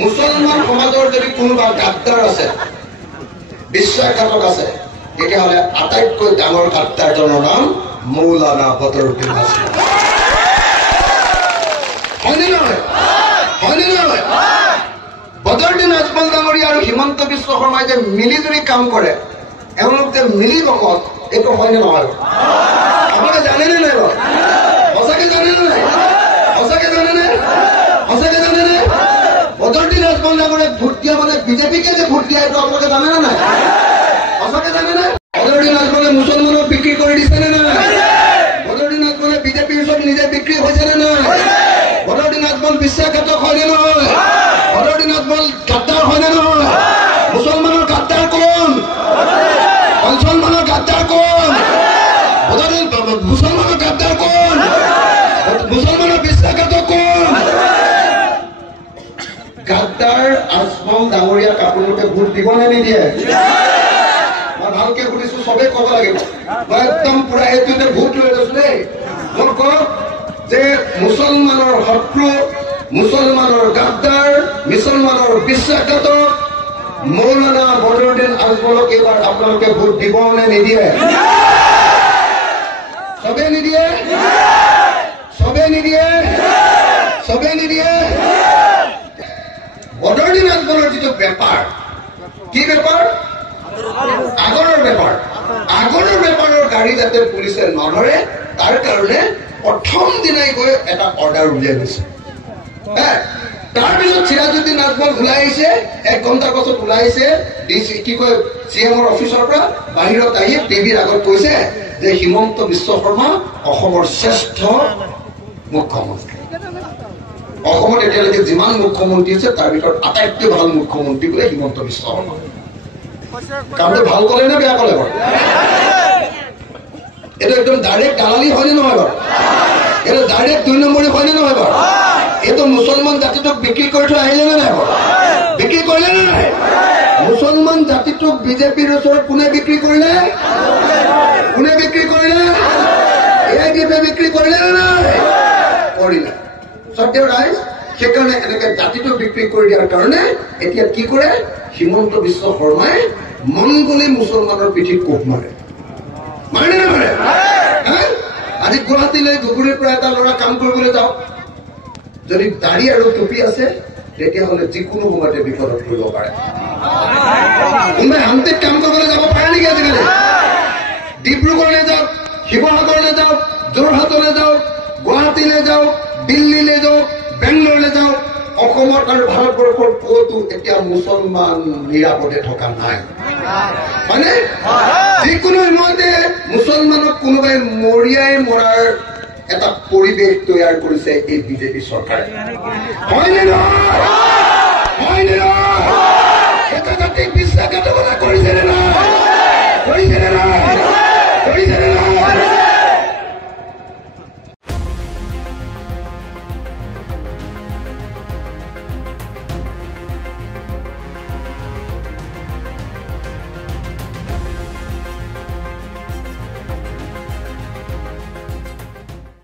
মুছলমান সমাজৰ যদি কোনোবা গাদ্দাৰ আছে, বিশ্বাসঘাতক আছে, তেতিয়াহ'লে আটাইতকৈ ডাঙৰ গাদ্দাৰজনৰ নাম মৌলানা বদৰুদ্দিন আজমল। হয়নে নহয়? হয়নে নহয়? বদৰুদ্দিন আজমল ডাঙৰীয়া আৰু হিমন্ত বিশ্ব শৰ্মাই যে মিলিজুলি কাম কৰে, এওঁলোক যে মিলি বকত, এইটো হয়নে নহয়? আপোনালোকে জানেনে নাই বাৰু? সঁচাকে জানেনে নাই? সঁচাকে জানেনে? সঁচাকে জানেনে? বদৰুদ্দিন আজমল ডাঙৰীয়াক ভোট দিয়া মানে বিজেপিকে যে ভোট দিয়া, এইটো আপোনালোকে জানেনে নাই? সঁচাকে জানেনে? বদৰুদ্দিন আজমলে মুছলমানক বিক্ৰী কৰি দিছেনে নাই? বদৰুদ্দিন আজমলে বিজেপিৰ ওচৰত নিজে বিক্ৰী হৈছেনে নাই? বদৰুদ্দিন আজমল বিশ্বাসঘাতক হয়নে নহয়? বদৰুদ্দিন আজমল গাদ্দাৰ হয়নে নহয়? মুছলমানৰ গাদ্দাৰ কোন? মুছলমানৰ গাদ্দাৰ কোন? মুছলমানৰ গাদ্দাৰ কোন? মুছলমানৰ বিশ্বাসঘাতক কোন? গাদ্দাৰ আজমল ডাঙৰীয়াক আপোনালোকে ভোট দিব নে নিদিয়ে? মই ভালকে সুধিছো, চবেই ক'ব লাগিব। মই একদম পুৰা এইটোতে ভোট লৈ লৈছো দেই। মই কওঁ যে মুছলমানৰ শত্ৰু, মুছলমানৰ গাদ্দাৰ, মুছলমানৰ বিশ্বাসঘাতক মৌলানা বদৰুদ্দিন আজমলক এইবাৰ আপোনালোকে ভোট দিব নে নিদিয়ে? চবে নিদিয়ে? চবে নিদিয়ে? চবে নিদিয়ে? বদৰুদ্দিন আজমলৰ যিটো বেপাৰ, কি বেপাৰ? আগৰৰ বেপাৰ। আগৰৰ বেপাৰৰ গাড়ী যাতে পুলিচে নধৰে, তাৰ কাৰণে প্ৰথম দিনাই গৈ এটা অৰ্ডাৰ উলিয়াই দিছে। তাৰপিছত চিৰাজুদ্দিন আজমল ওলাই আহিছে, 1 ঘণ্টাৰ পাছত ওলাই আহিছে, কি কয় CMৰ অফিচৰ পৰা বাহিৰত আহি টিভিৰ আগত কৈছে যে হিমন্ত বিশ্ব শৰ্মা অসমৰ শ্ৰেষ্ঠ মুখ্যমন্ত্ৰী। অসমত এতিয়ালৈকে যিমান মুখ্যমন্ত্ৰী আছে তাৰ ভিতৰত আটাইতকৈ ভাল মুখ্যমন্ত্ৰী বোলে হিমন্ত বিশ্ব শৰ্মা। কামটো ভাল ক'লে নে বেয়া ক'লে বাৰু? এইটো একদম ডাইৰেক্ট দালালি হয়নে নহয় বাৰু? এইটো ডাইৰেক্ট 2 নম্বৰী হয়নে নহয় বাৰু? এইটো মুছলমান জাতিটোক বিক্ৰী কৰি থৈ আহিলে নে নাই বাৰু? বিক্ৰী কৰিলে নে নাই? মুছলমান জাতিটোক বিজেপিৰ ওচৰত কোনে বিক্ৰী কৰিলে? কোনে বিক্ৰী কৰিলে? AIDF বিক্ৰী কৰিলে নে নাই? কৰিলে। সত্য ৰাইজ, সেইকাৰণে এনেকে জাতিটোক বিক্ৰী কৰি দিয়াৰ কাৰণে এতিয়া কি কৰে? হিমন্ত বিশ্ব শৰ্মাই মন গ'লে মুছলমানৰ পিঠিত কোপ মাৰে। মাৰে নে নামাৰে? আজি গুৱাহাটীলৈ ধুবুৰীৰ পৰা এটা ল'ৰা কাম কৰিবলৈ যাওক, যদি দাড়ি আৰু টুপি আছে তেতিয়াহ'লে যিকোনো সময়তে বিপদত পৰিব পাৰে। কোনোবাই শান্তিত কাম কৰিবলৈ যাব পাৰে নেকি আজিকালি? ডিব্ৰুগড়লৈ যাওক, শিৱসাগৰলৈ যাওক, যোৰহাটলৈ যাওক, গুৱাহাটীলৈ যাওক, দিল্লীলৈ যাওক, বেংগলোৰলৈ যাওক, অসমত আৰু ভাৰতবৰ্ষৰ ক'তো এতিয়া মুছলমান নিৰাপদে থকা নাই, হয়নে? যিকোনো সময়তে মুছলমানক কোনোবাই মৰিয়াই মৰাৰ এটা পৰিৱেশ তৈয়াৰ কৰিছে এই বিজেপি চৰকাৰে। হয়নে নহয়? হয়নে নহয়? এটা জাতিক বিশ্বাসঘাতকতা কৰিছে নে নাই?